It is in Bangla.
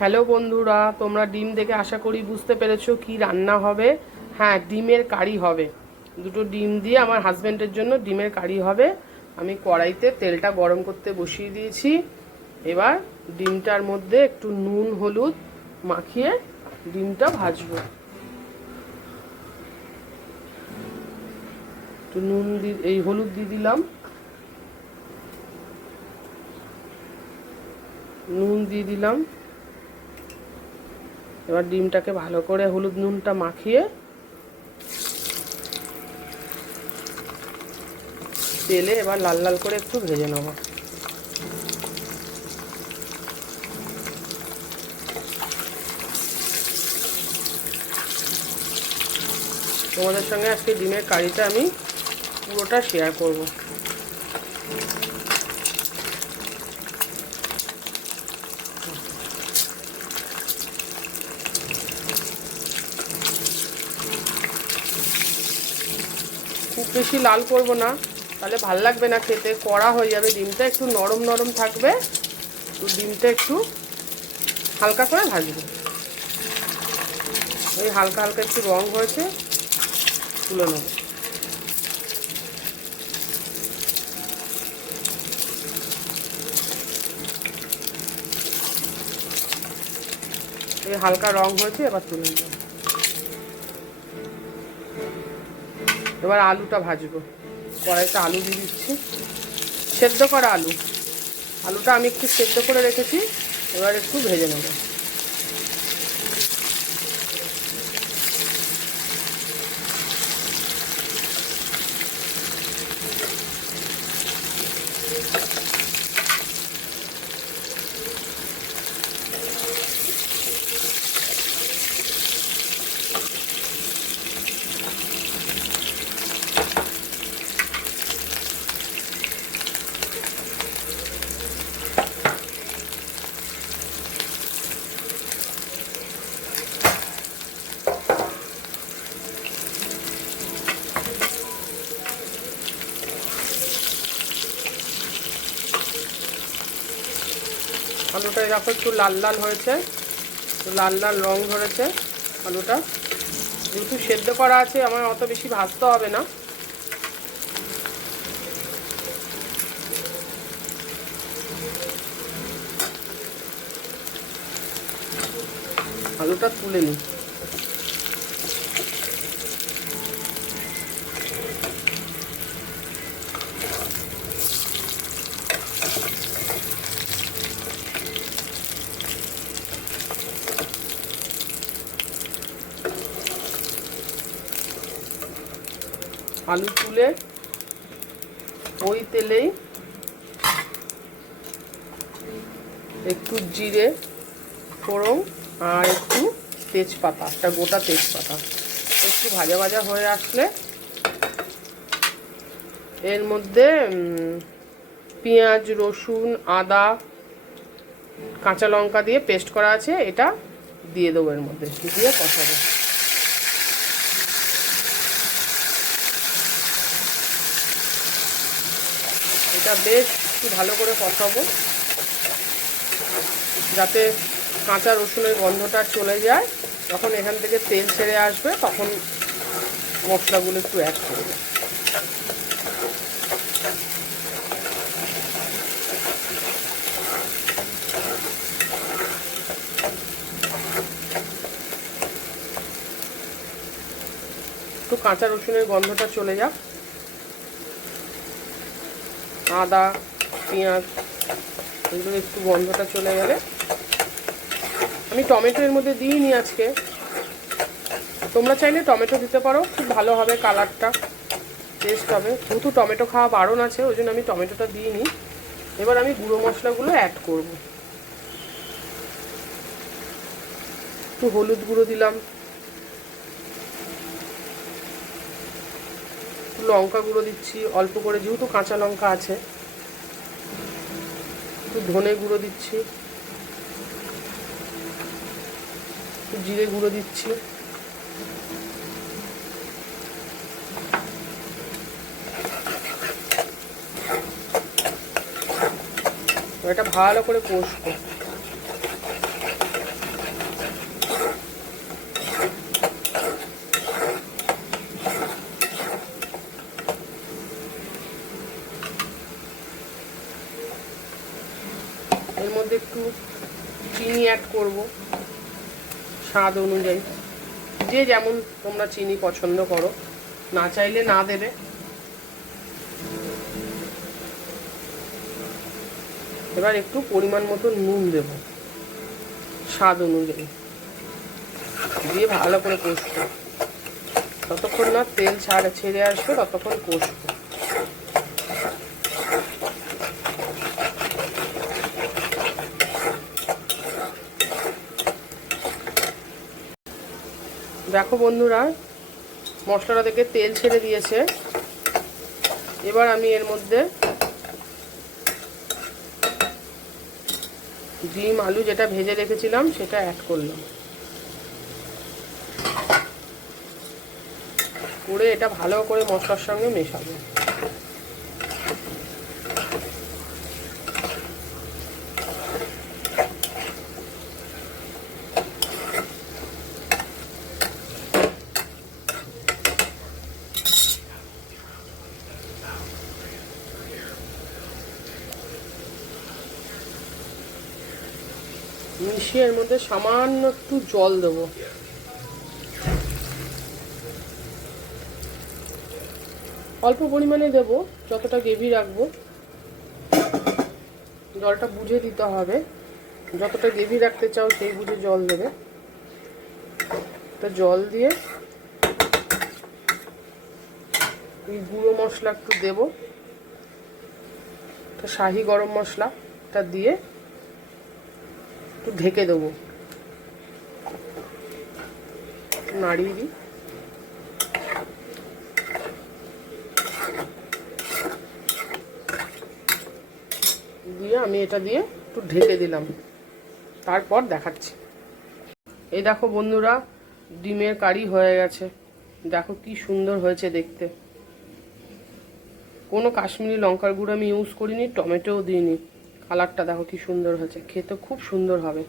হ্যালো বন্ধুরা, তোমরা ডিম দেখে আশা করি বুঝতে পেরেছো কি রান্না হবে। হ্যাঁ, ডিমের কারি হবে। দুটো ডিম দিয়ে আমার হাজব্যান্ডের জন্য ডিমের কারি হবে। আমি কড়াইতে তেলটা গরম করতে বসিয়ে দিয়েছি। এবার ডিমটার মধ্যে একটু নুন হলুদ মাখিয়ে ডিমটা ভাজবো। একটু হলুদ দিয়ে দিলাম, নুন দিয়ে দিলাম। এবার ডিমটাকে ভালো করে হলুদ নুনটা মাখিয়ে তেলে এবার লাল লাল করে একটু ভেজে নেব। তোমাদের সঙ্গে আজকে ডিমের কারিটা আমি পুরোটা শেয়ার করব। খুব বেশি লাল করব না, তাহলে ভাল লাগবে না খেতে, কড়া হয়ে যাবে। ডিমটা একটু নরম নরম থাকবে, তো ডিমটা একটু হালকা করে ভাজবো। ওই হালকা হালকা একটু রং হয়েছে, তুলে নেব। এই হালকা রং হয়েছে, এবার তুলে নেব। এবার আলুটা ভাজবো। কড়াইতে আলু দিয়ে দিচ্ছি, সেদ্ধ করা আলু। আলুটা আমি একটু সেদ্ধ করে রেখেছি, এবার একটু ভেজে নেব। আলুটা এরকম একটু লাল লাল হয়েছে, একটু লাল লাল রং ধরেছে আলুটা। যেহেতু সেদ্ধ করা আছে, আমার অত বেশি ভাজতে হবে না। আলুটা তুলে নিই। আলু তুলে ওই তেলেই একটু জিরে ফোড়ন আর একটু তেজপাতা, একটা গোটা তেজপাতা একটু ভাজা ভাজা হয়ে আসলে এর মধ্যে পেঁয়াজ রসুন আদা কাঁচা লঙ্কা দিয়ে পেস্ট করা আছে, এটা দিয়ে দেবো। এর মধ্যে দিয়ে কষাবো। এটা বেশ একটু ভালো করে কষাবো, যাতে কাঁচা রসুনের গন্ধটা চলে যায়। যখন এখান থেকে তেল ছেড়ে আসবে, তখন মশলাগুলো একটু অ্যাড করবো। একটু কাঁচা রসুনের গন্ধটা চলে যাক, আদা পেঁয়াজ এগুলো একটু গন্ধটা চলে গেলে, আমি টমেটো এর মধ্যে দিইনি আজকে। তোমরা চাইলে টমেটো দিতে পারো, খুব ভালো হবে, কালারটা টেস্ট হবে। যেহেতু টমেটো খাওয়া বারণ আছে, ওই জন্য আমি টমেটোটা দিইনি। এবার আমি গুঁড়ো মশলাগুলো অ্যাড করব। একটু হলুদ গুঁড়ো দিলাম, লঙ্কা গুঁড়ো দিচ্ছি অল্প করে, যেহেতু কাঁচা লঙ্কা আছে। একটু ধনে গুঁড়ো দিচ্ছি, একটু জিরে গুঁড়ো দিচ্ছি। এটা ভালো করে কষবো। একটু চিনি অ্যাড করব স্বাদ অনুযায়ী, যে যেমন তোমরা চিনি পছন্দ করো, না চাইলে না দেবে। এবার একটু পরিমাণ মতো নুন দেব স্বাদ অনুযায়ী, দিয়ে ভালো করে কষবো, ততক্ষণ না তেল ছেড়ে আসবে ততক্ষণ কষবো। দেখো বন্ধুরা, মশলাটা থেকে তেল ছেড়ে দিয়েছে। এবার আমি এর মধ্যে ডিম আলু যেটা ভেজে রেখেছিলাম সেটা অ্যাড করলাম, করে এটা ভালো করে মশলার সঙ্গে মেশাবো। মিশিয়ে এর মধ্যে সামান্য একটু জল দেবো, অল্প পরিমাণে দেবো, যতটা গ্রেভি রাখবো জলটা বুঝে দিতে হবে, যতটা গ্রেভি রাখতে চাও সেই বুঝে জল দেবে। তো জল দিয়ে এই গুঁড়ো মশলা একটু দেবো, শাহি গরম মশলাটা দিয়ে একটু ঢেকে দেবো, নাড়িয়ে দিই। দিয়ে আমি এটা দিয়ে একটু ঢেকে দিলাম, তারপর দেখাচ্ছি। এই দেখো বন্ধুরা, ডিমের কারি হয়ে গেছে, দেখো কি সুন্দর হয়েছে দেখতে। কোনো কাশ্মীরি লঙ্কার গুঁড়ো আমি ইউজ করিনি, টমেটোও দিইনি, কালারটা দেখো কি সুন্দর হয়েছে, খেতে খুব সুন্দর হবে।